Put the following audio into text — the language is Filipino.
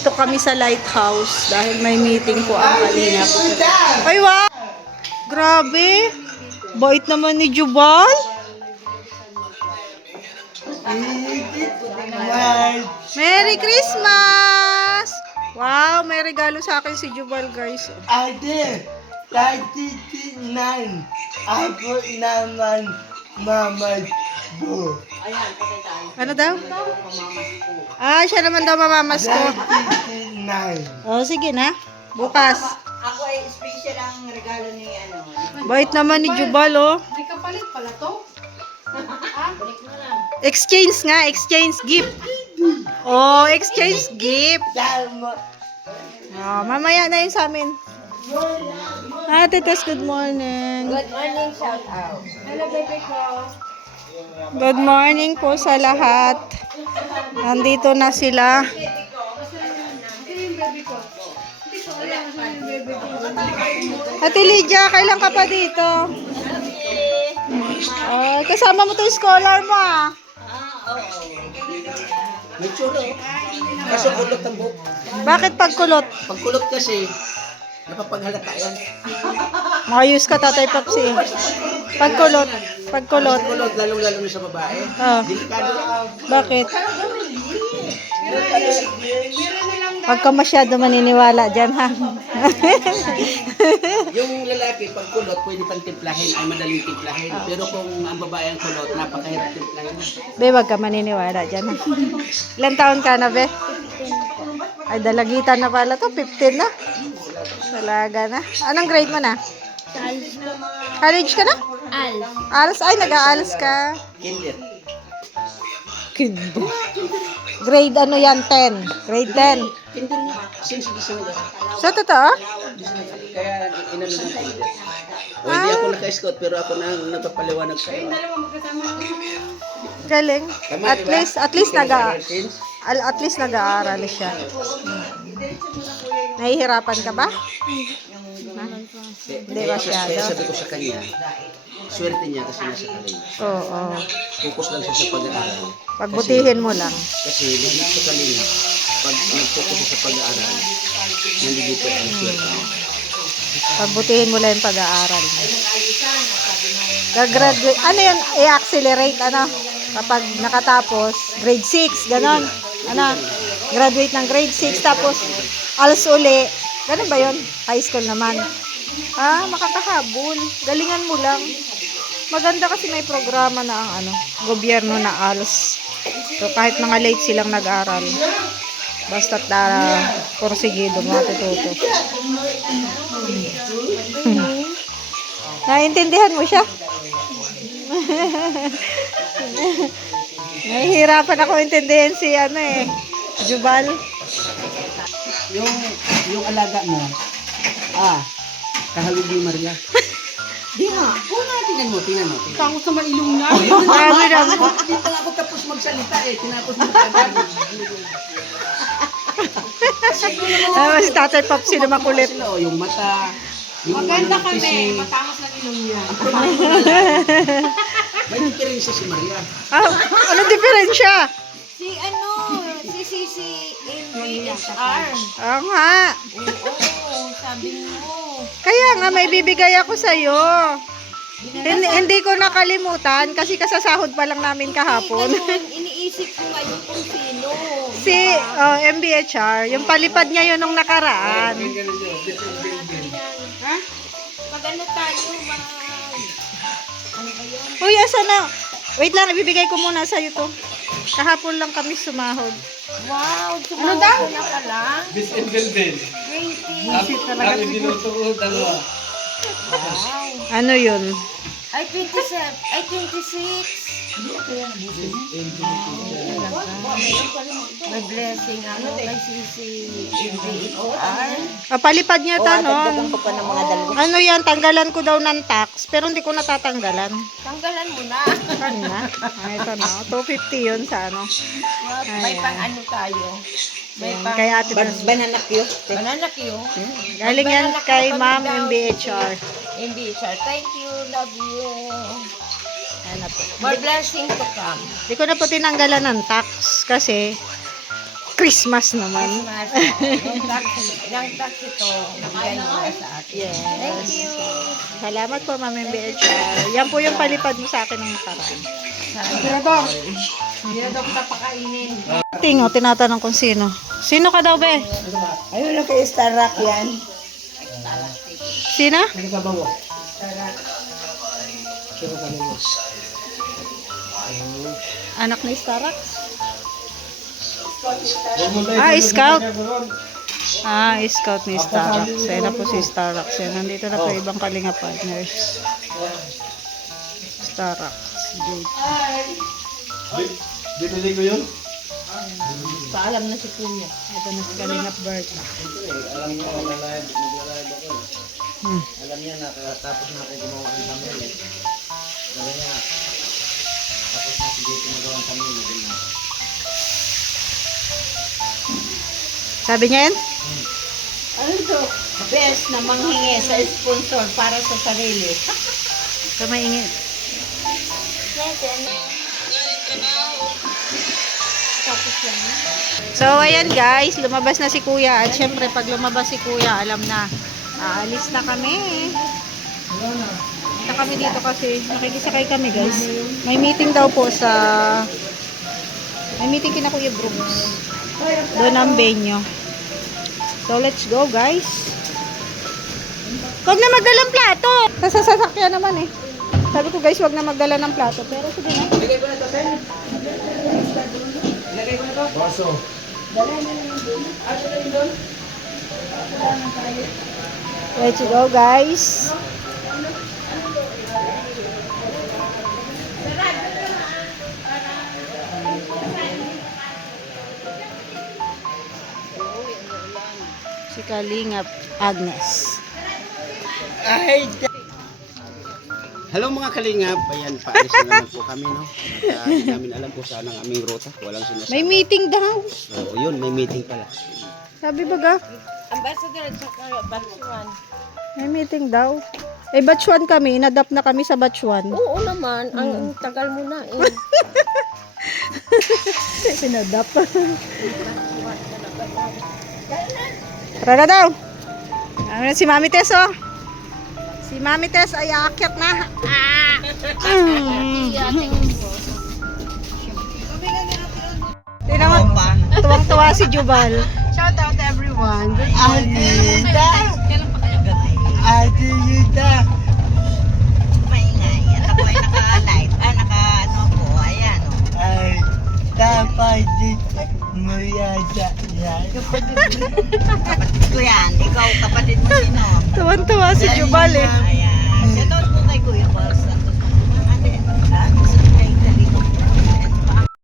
Nandito kami sa lighthouse dahil may meeting po ang kalingap. Ay, wow! Grabe! Bait naman ni Jubal. Merry Christmas! Wow, may regalo sa akin si Jubal, guys. Ate, 39. Ako naman, mama ko. Ano daw? Ah, siya naman daw mamamas ko. 39. Oh, sige na. Bukas. Ako ay special ang regalo ni ano. Bait naman ni Jubal, oh. May kapalit pala to. Balik mo lang. Exchange nga, exchange gift. Oh, exchange gift. Tama. Oh, mamaya na yun sa amin. Ate Tess, good morning. Good morning, shout out. Hello, baby ko. Good morning po sa lahat. Nandito na sila. Ate Lydia, kailan ka pa dito? Oh, kasama mo to yung scholar mo, ah. May chulo. Kaso kulot ang buhok. Bakit pagkulot? Pagkulot kasi, napapaghalata yan. Makayus ka, Tatay Papsi. Pagkulot. Pagkulot. Kulot, lalong-lalo na sa babae. Oh, Delikado. bakit? Huwag ka masyado maniniwala dyan, ha? Yung lalaki, pag kulot, pwede pang timplahin, ay madaling timplahin. Pero kung ang babae ang kulot, napakahirap timplahin. Be, huwag ka maniniwala dyan, ha? Ilan taon ka na, Be? Ay, dalagitan na pala to. 15 na. Talaga na. Anong grade mo na? College ka na? ALS. Ay, nag-ALS ka. Kinder. Kindo. Grade ano yan? 10. Grade 10. Kinder nga. Since gusto nila. So, totoo? Kaya inano ng kinder. O hindi ako naka-scout, pero ako na nagpapaliwanag sa iyo. Galing. Tama, At diba? least Hindi ka nag-aaral since? at least nag-aaral siya. Nahihirapan ka ba? Hindi Kaya masyado. sabi ko sa kanya, swerte niya kasi nasa kalay. Oo. Focus lang siya sa pag-aaral. Pagbutihin mo lang. Kasi hindi sa kalinga, pag nag-focus siya sa pag-aaral, nandito ang swerte niya. Pagbutihin mo lang yung pag-aaral. Gagraduate. Ano yun? I-accelerate, ano? Kapag nakatapos, grade 6, ganon. Ano? Graduate ng grade 6, tapos ALS uli. Ganon ba yun? High school naman. Ah, makakahabol. Galingan mo lang. Maganda kasi may programa na ang ano, gobyerno na ALS. So kahit mga late silang nag-aral. Basta't porsigido, matututo. Naintindihan mo siya? Nahihirapan ako intindihin si ano eh, Jubal. Yung alaga mo, kahawig ni Maria. Di nga, tingnan mo. Tango sa mailong niya. Grabe naman. Hindi pa nga ako tapos magsalita eh, tinapos mo agad. Si Tatay Popsi na makulit. Sila, yung mata, yung Maganda ng kami. pisngi. Matangos ng ilong niya. Ang problema na lang, may diferensya si Maria. Ah, ano diferensya? Si MBHR. Oo nga. Oo, sabi mo. Kaya nga, may bibigay ako sa'yo. Hindi ko nakalimutan kasi kasasahod pa lang namin kahapon. Ganun, iniisip ko ngayon kung sino. Si MBHR, yung palipad niya yun nung nakaraan. Ha? Mag-ano tayo, ano ba yun? Uy, asa na? Wait lang, ibibigay ko muna sa'yo to. Kahapon lang kami sumahod. Wow, sumama ko na pala. Miss Engelben. 20. Talaga Ang binutuo, dalawa. Wow. Ano yun? Ay, 27. Ay, 26. May blessing ano kay MBHR. Palipad niya ta, no? Dagdagan ko pa ng mga dalawa. Ano yan, tanggalan ko daw ng tax, pero hindi ko natatanggalan. Tanggalan mo na. Saan na? Ito na, 250 yun sa ano. May pang ano tayo. May pang Kaya ate Tess. banana Q. Galing yan kay Ma'am MBHR. MBHR. Thank you. Love you. Ano po. More blessing to come. Hindi ko na po tinanggalan ng tax kasi Christmas naman. Yung tax ito, bigay mo na sa akin. Yes. Thank you. Salamat po, Mami BHR. Yan po yung palipad mo sa akin ng nakaraan. Mirador. Mirador kita pakainin. Tingo, tinatanong kung sino. Sino ka daw, be? Ayun na kay Starrock yan. Sino? Anak ni Starrock? Scout. Scout ni Starrock. Yan na po si Starrock. Yan, nandito na po ibang Kalinga partners. Starrock. Binili ko yun? Paalam na si Kuya. Ito na si Kalinga Bert. Alam niya, nagla-live ako. Alam niya, tapos na ako gumawa ng pamilya. Alam niya, tapos na sige ginagawa ng pamilya. Sabi niya yan? Ano to? Best na manghingi sa sponsor para sa sarili. Sa maingin. So, ayan guys, lumabas na si Kuya. At syempre, pag lumabas si Kuya, alam na, aalis na kami. Punta kami dito kasi nakikisakay kami guys. May meeting daw po sa... May meeting kina Kuya Brooks. Doon ang venue. So, let's go guys. Huwag na magdalang plato. Nasa sasakyan naman eh. Sabi ko guys, huwag na magdala ng plato. Pero sige na. Baso. Let's go guys. Si Kalingap Agnes. Hello mga kalingap, ayan, paalis na naman po kami, no? At hindi namin alam kung saan ang aming ruta, walang sinasabi. May meeting daw. Oo, yun, may meeting pala. Sabi baga, Ambassador at saka Batsuan. may meeting daw. Eh, batch 1 kami. Inadapt na kami sa batch 1. Oo naman, ang tagal mo na eh. Inadapt. Tara na daw. Ano si Mami Tess, oh. Si Mami Tess ay aakyat na. Tingnan mo. Tuwang-tuwa si Jubal. Shout out everyone. Good Ate Lita. Maingay. At ako ay naka-live. Naka-ano po. Ayan. Ay, dapat dito mo yata yan. Kapatid ko yan. Ikaw, kapatid mo sino? Tuwang-tuwa si Jubal eh.